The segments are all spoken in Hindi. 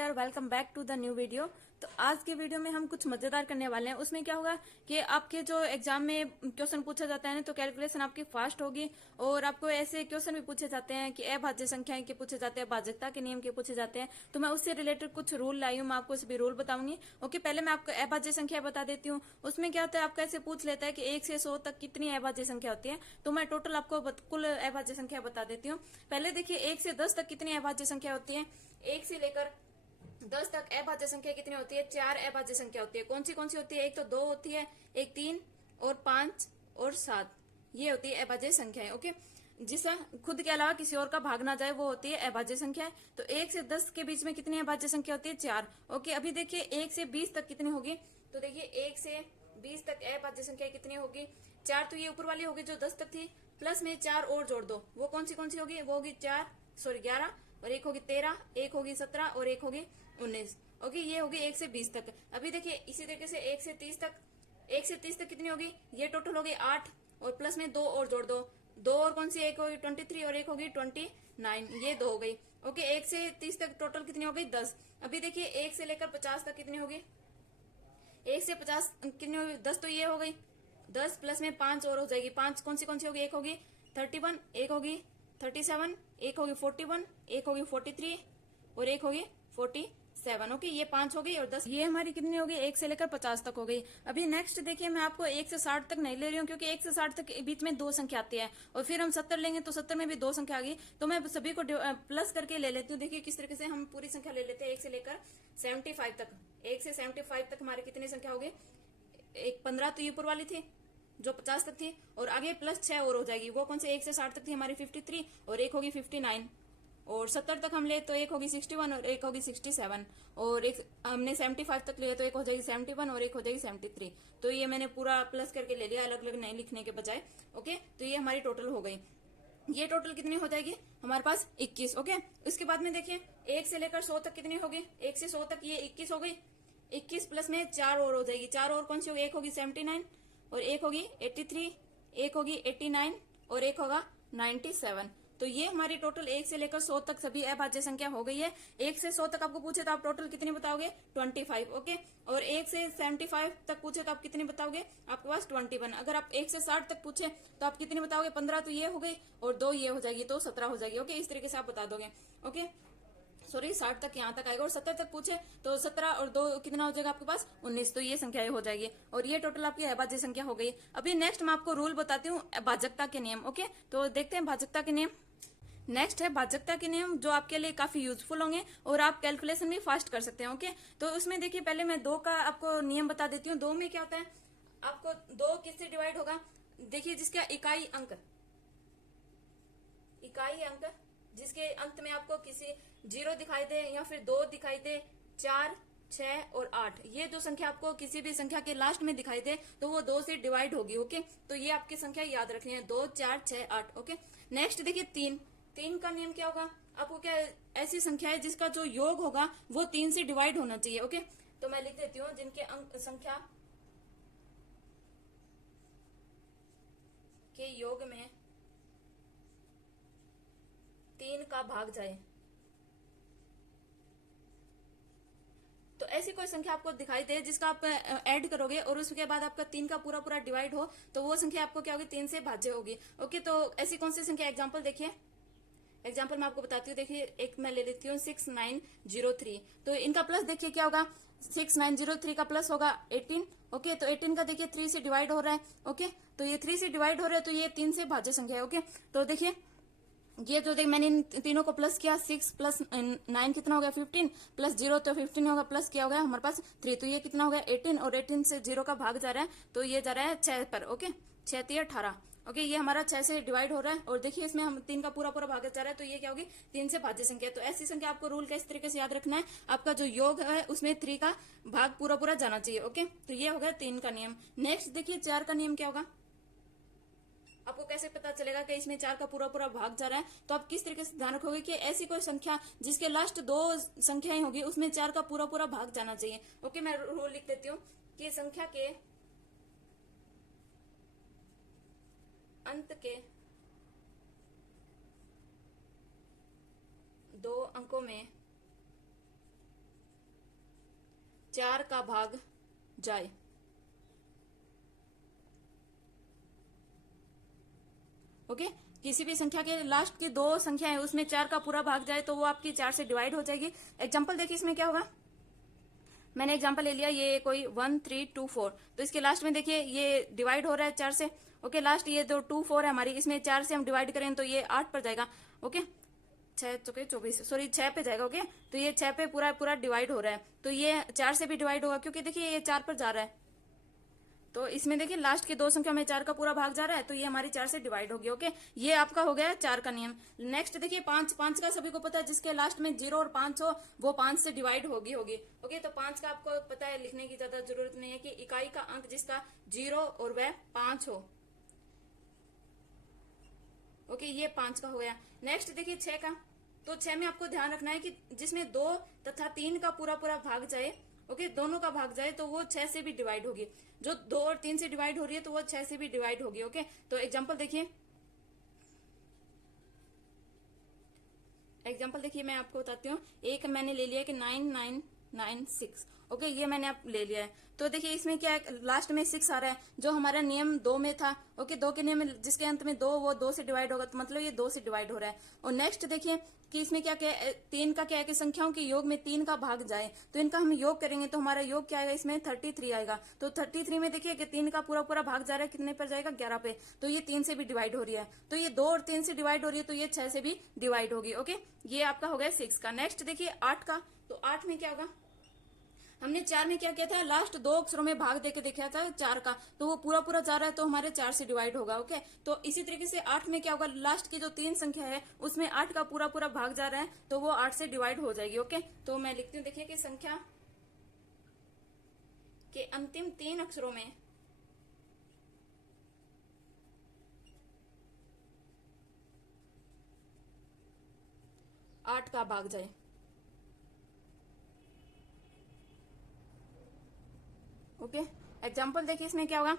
Dear, welcome back to the new video. तो आज के वीडियो में हम कुछ मजेदार करने वाले हैं। उसमें क्या होगा कि आपके जो एग्जाम में क्वेश्चन पूछा जाता है ना, तो कैलकुलेशन आपकी फास्ट होगी। और आपको ऐसे क्वेश्चन भी पूछे जाते हैं कि अभाज्य संख्याएं के पूछे जाते हैं, भाजकता के नियम के पूछे जाते हैं। तो मैं उससे रिलेटेड कुछ रूल लाई हूँ, मैं आपको सभी रूल बताऊंगी। ओके, पहले मैं आपको अभाज्य संख्या बता देती हूँ। उसमें क्या होता है, आपका ऐसे पूछ लेता है कि 1 से 100 तक कितनी अभाज्य संख्या होती है। तो मैं टोटल आपको कुल अभाज्य संख्या बता देती हूँ। पहले देखिए 1 से 10 तक कितनी अभाज्य संख्या होती है। 1 से लेकर 10 तक अभाज्य संख्या कितनी होती है। 4 अभाज्य संख्या होती है। कौन सी होती है। एक तो 2 होती है, एक 3 और 5 और 7, ये होती है अभाज्य संख्याएं। ओके, जिसका खुद के अलावा किसी और का भाग ना जाए वो होती है अभाज्य संख्या। तो 1 से 10 के बीच में कितनी अभाज्य संख्या होती है। 4। ओके, अभी देखिए 1 से 20 तक कितनी होगी। तो देखिए 1 से 20 तक अभाज्य संख्या कितनी होगी। 4 तो ये ऊपर वाली होगी जो 10 तक थी, प्लस में 4 और जोड़ दो, वो कौन सी होगी। वो होगी 11 और एक होगी 13, एक होगी 17 और एक होगी 19। ओके, ये होगी 1 से 20 तक। अभी देखिए इसी तरीके से 1 से 30 तक, 1 से 30 तक कितनी होगी। ये टोटल होगी 8 और प्लस में 2 और जोड़ दो, 2 और कौन सी, एक होगी 23 और एक होगी 29, ये 2 हो गई। ओके, 1 से 30 तक टोटल कितनी हो गई 10। अभी देखिए 1 से लेकर 50 तक कितनी होगी। 1 से 50 कितनी होगी 10, तो ये हो गई 10 प्लस में 5 और हो जाएगी। 5 कौन सी होगी। एक होगी 31, एक होगी 37, एक होगी 41, एक होगी 43 और एक होगी 47। ओके, ये 5 हो गई और 10, ये हमारी कितनी होगी 1 से लेकर 50 तक हो गई। अभी नेक्स्ट देखिए, मैं आपको 1 से 60 तक नहीं ले रही हूँ, क्योंकि 1 से 60 तक के बीच में 2 संख्या आती है और फिर हम 70 लेंगे तो 70 में भी 2 संख्या आ गई। तो मैं सभी को प्लस करके ले लेती हूँ। देखिए किस तरीके से हम पूरी संख्या ले लेते हैं 1 से लेकर 75 तक। 1 से 75 तक हमारी कितनी संख्या होगी। एक 15 तो ये ऊपर वाली थी जो 50 तक थी, और आगे प्लस 6 और हो जाएगी। वो कौन से 1 से 60 तक थी हमारी 53 और एक होगी 59। और 70 तक हम ले तो एक होगी 61 और एक होगी 67। और एक हमने 75 तक लिया तो एक हो जाएगी 71 और एक हो जाएगी 73। तो ये मैंने पूरा प्लस करके ले लिया, अलग अलग नहीं लिखने के बजाय। ओके, तो ये हमारी टोटल हो गई। ये टोटल कितनी हो जाएगी हमारे पास 21। ओके, उसके बाद में देखिए 1 से लेकर 100 तक कितनी होगी। 1 से 100 तक ये 21 हो गई। 21 प्लस में 4 और हो जाएगी। 4 और कौन सी होगी। एक होगी 79 और एक होगी 83, एक होगी 89 और एक होगा 97। तो ये हमारी टोटल 1 से लेकर 100 तक सभी अभाज्य संख्या हो गई है। 1 से 100 तक आपको पूछे तो आप टोटल कितनी बताओगे 25। ओके, और 1 से 75 तक पूछे तो आप कितनी बताओगे, आपके पास 21। अगर आप 1 से 60 तक पूछे तो आप कितनी बताओगे 15, तो ये हो गई और 2 ये हो जाएगी तो 17 हो जाएगी। ओके, इस तरीके से आप बता दोगे। ओके, सॉरी 60 तक यहाँ तक आएगा, और 70 तक पूछे तो 17 और 2 कितना हो जाएगा आपके पास 19। तो ये संख्याएं हो जाएगी और ये टोटल आपकी अभाज्य संख्या हो गई। अभी नेक्स्ट मैं आपको रूल बताती हूँ भाजकता के नियम। ओके, तो देखते हैं भाजकता के नियम। नेक्स्ट है भाजकता के नियम, जो आपके लिए काफी यूजफुल होंगे और आप कैलकुलेशन भी फास्ट कर सकते हैं। ओके, तो उसमें देखिए पहले मैं 2 का आपको नियम बता देती हूँ। 2 में क्या होता है, आपको 2 किससे डिवाइड होगा। देखिए जिसका इकाई अंक जिसके अंत में आपको किसी 0 दिखाई दे या फिर 2 दिखाई दे, 4, 6 और 8, ये जो संख्या आपको किसी भी संख्या के लास्ट में दिखाई दे तो वो 2 से डिवाइड होगी। ओके, तो ये आपकी संख्या याद रखनी है 2, 4, 6, 8। ओके, नेक्स्ट देखिए 3 का नियम क्या होगा। आपको क्या, ऐसी संख्या है जिसका जो योग होगा वो 3 से डिवाइड होना चाहिए। ओके, तो मैं लिख देती हूँ जिनके अंक संख्या के योग में 3 का भाग जाए। तो ऐसी कोई संख्या आपको दिखाई दे जिसका आप ऐड करोगे और उसके बाद आपका 3 का पूरा डिवाइड हो, तो वो संख्या आपको क्या होगी 3 से भाज्य होगी। ओके, तो ऐसी कौन सी संख्या, एग्जांपल देखिए। एग्जाम्पल मैं आपको बताती हूँ। देखिए एक मैं ले लेती हूँ 6903। तो इनका प्लस देखिए क्या होगा। 6903 का प्लस होगा 18। ओके, तो 18 का देखिए 3 से डिवाइड हो रहा है। ओके, तो ये 3 से डिवाइड हो रहा है तो ये 3 से भाज्य संख्या है। ओके, तो देखिए ये जो मैंने इन तीनों को प्लस किया, 6 प्लस 9 कितना हो गया 15, प्लस 0 तो 15 होगा, प्लस क्या हो गया हमारे पास 3, तो ये कितना हो गया 18, और 18 से 0 का भाग जा रहा है तो ये जा रहा है 6 पर। ओके, 6 3 18। ओके, ये हमारा 6 से डिवाइड हो रहा है और देखिए इसमें हम 3 का पूरा भाग जा रहा है तो ये क्या होगी 3 से भाज्य संख्या। तो ऐसी संख्या आपको रूल का इस तरीके से याद रखना है, आपका जो योग है उसमें 3 का भाग पूरा जाना चाहिए। ओके, तो ये हो गया 3 का नियम। नेक्स्ट देखिए 4 का नियम क्या होगा। आपको कैसे पता चलेगा कि इसमें 4 का पूरा भाग जा रहा है, तो आप किस तरीके से ध्यान रखोगे कि ऐसी कोई संख्या जिसके लास्ट 2 संख्याएं होगी उसमें 4 का पूरा भाग जाना चाहिए। ओके, मैं रूल लिख देती हूँ कि संख्या के अंत के 2 अंकों में 4 का भाग जाए। ओके, किसी भी संख्या के लास्ट की दो संख्या है उसमें 4 का पूरा भाग जाए तो वो आपकी 4 से डिवाइड हो जाएगी। एग्जाम्पल देखिए इसमें क्या होगा, मैंने एग्जाम्पल ले लिया ये कोई 1 3 2 4, तो इसके लास्ट में देखिए ये डिवाइड हो रहा है 4 से। ओके, लास्ट ये जो 2 4 है हमारी, इसमें 4 से हम डिवाइड करें तो ये 8 पर जाएगा। ओके, 6 चौके 24, सॉरी 6 पे जाएगा। ओके, तो ये 6 पे पूरा पूरा डिवाइड हो रहा है, तो ये 4 से भी डिवाइड होगा क्योंकि देखिए ये 4 पर जा रहा है। तो इसमें देखिए लास्ट की दो संख्या में 4 का पूरा भाग जा रहा है तो ये हमारी 4 से डिवाइड होगी। ओके, ये आपका हो गया 4 का नियम। नेक्स्ट देखिए 5 का सभी को पता है, जिसके लास्ट में 0 और 5 हो वो 5 से डिवाइड होगी। ओके, तो 5 का आपको पता है, लिखने की ज्यादा जरूरत नहीं है कि इकाई का अंक जिसका 0 और वह 5 हो। ओके, ये 5 का हो गया। नेक्स्ट देखिए 6 का, तो 6 में आपको ध्यान रखना है कि जिसमें 2 तथा 3 का पूरा पूरा भाग जाए, ओके, दोनों का भाग जाए तो वो 6 से भी डिवाइड होगी। जो 2 और 3 से डिवाइड हो रही है तो वो 6 से भी डिवाइड होगी। ओके, तो एग्जांपल देखिए, मैं आपको बताती हूँ। एक मैंने ले लिया कि 9996। ओके, ये मैंने आप ले लिया है। तो देखिए इसमें क्या है, लास्ट में 6 आ रहा है जो हमारा नियम 2 में था। ओके, 2 के नियम में जिसके अंत में 2 वो 2 से डिवाइड होगा, तो मतलब ये 2 से डिवाइड हो रहा है। और नेक्स्ट देखिए कि इसमें क्या क्या 3 का क्या है कि संख्याओं के योग में 3 का भाग जाए, तो इनका हम योग करेंगे तो हमारा योग क्या आएगा, इसमें 33 आएगा। तो 33 में देखिए कि 3 का पूरा पूरा भाग जा रहा है, कितने पर जाएगा, 11 पे, तो ये 3 से भी डिवाइड हो रही है। तो ये 2 और 3 से डिवाइड हो रही है तो ये 6 से भी डिवाइड होगी। ओके, ये आपका हो गया 6 का। नेक्स्ट देखिए 8 का, तो 8 में क्या होगा, हमने 4 में क्या किया था, लास्ट 2 अक्षरों में भाग देके देखा था 4 का, तो वो पूरा पूरा जा रहा है तो हमारे 4 से डिवाइड होगा। ओके, तो इसी तरीके से 8 में क्या होगा, लास्ट की जो 3 संख्या है उसमें 8 का पूरा पूरा भाग जा रहा है तो वो 8 से डिवाइड हो जाएगी। ओके, तो मैं लिखती हूँ, देखिए कि संख्या के अंतिम 3 अक्षरों में 8 का भाग जाए। ओके, एग्जाम्पल देखिए इसमें क्या होगा,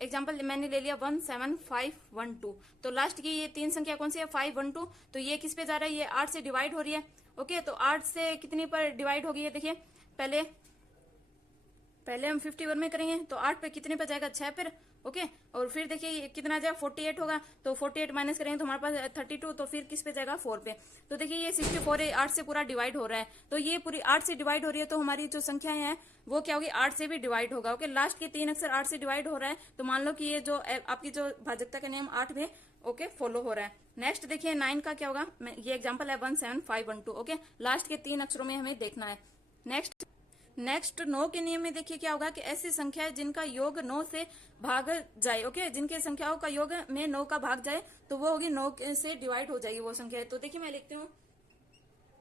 एग्जाम्पल मैंने ले लिया 17512, तो लास्ट की ये 3 संख्या कौन सी है, 512, तो ये किस पे जा रहा है, ये 8 से डिवाइड हो रही है। ओके, तो 8 से कितनी पर डिवाइड होगी, ये देखिए पहले हम 51 में करेंगे तो 8 पे कितने पे जाएगा, 6 पर। ओके, और फिर देखिए कितना जाएगा, 48 होगा, तो 48 माइनस करेंगे तो हमारे पास 32, तो फिर किस पे जाएगा, 4 पे। तो देखिए ये 64 है, 8 से पूरा डिवाइड हो रहा है, तो ये पूरी 8 से डिवाइड हो रही है तो हमारी जो संख्याएं हैं वो क्या होगी, 8 से भी डिवाइड होगा। ओके, लास्ट के 3 अक्षर 8 से डिवाइड हो रहा है तो मान लो कि ये जो आपकी जो भाजकता का नियम 8 में ओके फॉलो हो रहा है। नेक्स्ट देखिए 9 का क्या होगा, ये एग्जाम्पल है 17512। ओके, लास्ट के 3 अक्षरों में हमें देखना है। नेक्स्ट 9 के नियम में देखिए क्या होगा कि ऐसी संख्या है जिनका योग 9 से भाग जाए। ओके, जिनके संख्याओं का योग में 9 का भाग जाए तो वो होगी 9 से डिवाइड हो जाएगी वो संख्या। तो देखिए मैं लिखती हूँ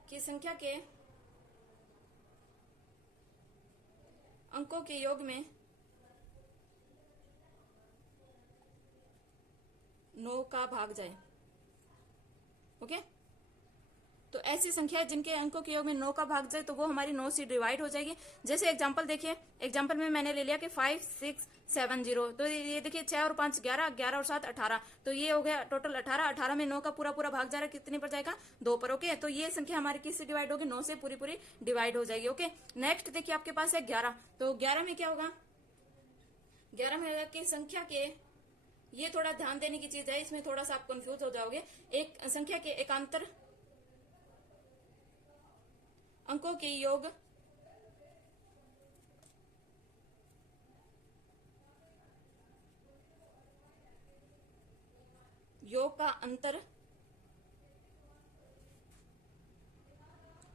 कि संख्या के अंकों के योग में 9 का भाग जाए। ओके, तो ऐसी संख्या है जिनके अंकों के योग में 9 का भाग जाए तो वो हमारी 9 से डिवाइड हो जाएगी। जैसे एग्जांपल देखिए, एग्जांपल में मैंने ले लिया कि 5670, तो ये देखिए 6 और 5 11, 11 और 7 18, तो ये हो गया टोटल 18। 18 में 9 का पूरा पूरा भाग जा रहा है, कितने पर जाएगा, 2 पर। ओके, तो ये संख्या हमारी किससे डिवाइड होगी, 9 से पूरी पूरी डिवाइड हो जाएगी। ओके, नेक्स्ट देखिए आपके पास है 11, तो 11 में क्या होगा, 11 में होगा कि संख्या के, ये थोड़ा ध्यान देने की चीज है, इसमें थोड़ा सा आप कंफ्यूज हो जाओगे। एक संख्या के एकांतर अंकों के योग का अंतर,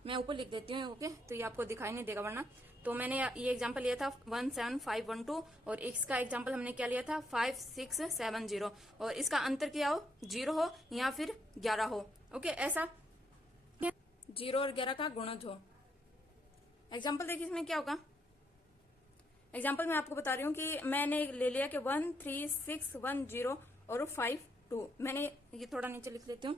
मैं ऊपर लिख देती हूँ। ओके, तो ये आपको दिखाई नहीं देगा वरना। तो मैंने ये एग्जांपल लिया था 17512 और इसका एग्जांपल हमने क्या लिया था 5670, और इसका अंतर क्या हो, 0 हो या फिर 11 हो। ओके, ऐसा 0 और 11 का गुणज हो। एग्जाम्पल देखिए इसमें क्या होगा, एग्जाम्पल मैं आपको बता रही हूँ कि मैंने ले लिया कि 13610 और 52, मैंने ये थोड़ा नीचे लिख लेती हूँ।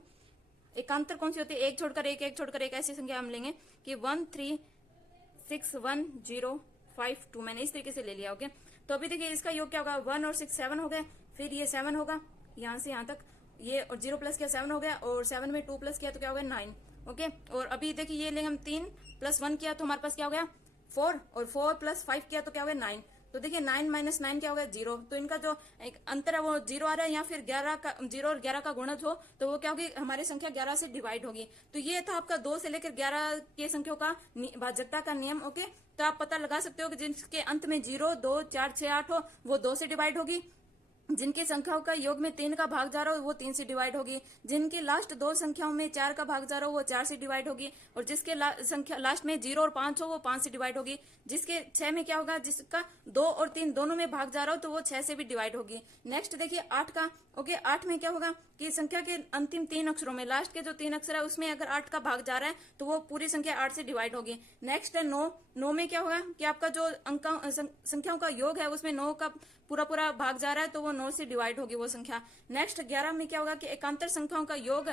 एकांतर कौन सी होती है, एक छोड़कर एक, एक छोड़कर एक, ऐसी संख्या हम लेंगे कि 1361052, मैंने इस तरीके से ले लिया। ओके, तो अभी देखिए इसका योग क्या होगा, 1 और 6 7 हो गए, फिर ये 7 होगा यहाँ से यहाँ तक, ये और 0 प्लस किया 7 हो गया, और 7 में 2 प्लस किया तो क्या हो गया 9। ओके, और अभी देखिए ये लेंगे हम 3 + 1 किया तो हमारे पास क्या हो गया 4 और 4 प्लस 5 किया तो क्या हो गया 9। तो देखिए 9 माइनस 9 क्या हो गया 0। तो इनका जो एक अंतर है वो 0 आ रहा है, या फिर 11 का 0 और 11 का गुणज हो तो वो क्या होगी, हमारी संख्या 11 से डिवाइड होगी। तो ये था आपका 2 से लेकर 11 के संख्याओं का भाजकता का नियम। ओके, तो आप पता लगा सकते हो कि जिसके अंत में 0, 2, 4, 6, 8 हो वो 2 से डिवाइड होगी। जिनकी संख्याओं का योग में 3 का भाग जा रहा हो वो 3 से डिवाइड होगी। जिनकी लास्ट 2 संख्याओं में 4 का भाग जा रहा हो वो 4 से डिवाइड होगी। और जिसके संख्या लास्ट में 0 और 5 हो वो 5 से डिवाइड होगी। जिसके 6 में क्या होगा, जिसका 2 और 3 दोनों में भाग जा रहा हो तो वो 6 से भी डिवाइड होगी। नेक्स्ट देखिए 8 का। ओके, 8 में क्या होगा कि संख्या के अंतिम 3 अक्षरों में लास्ट के जो 3 अक्षर है उसमें अगर 8 का भाग जा रहा है तो वो पूरी संख्या 8 से डिवाइड होगी। नेक्स्ट है 9। 9 में क्या होगा कि आपका जो संख्याओं का योग है उसमें 9 का पूरा पूरा भाग जा रहा है तो वो 9 से डिवाइड होगी वो संख्या। नेक्स्ट 11 में क्या होगा कि एकांतर संख्याओं का योग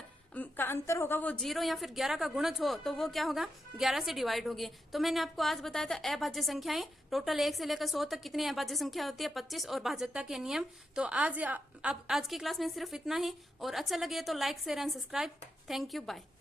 का अंतर होगा वो 0 या फिर 11 का गुणज हो तो वो क्या होगा 11 से डिवाइड होगी। तो मैंने आपको आज बताया था अभाज्य संख्याएं टोटल 1 से लेकर 100 तक कितनी अभाज्य संख्या होती है, 25 और भाजकता के नियम। तो आज की क्लास में सिर्फ इतना ही, और अच्छा लगे तो like share and subscribe. Thank you, bye.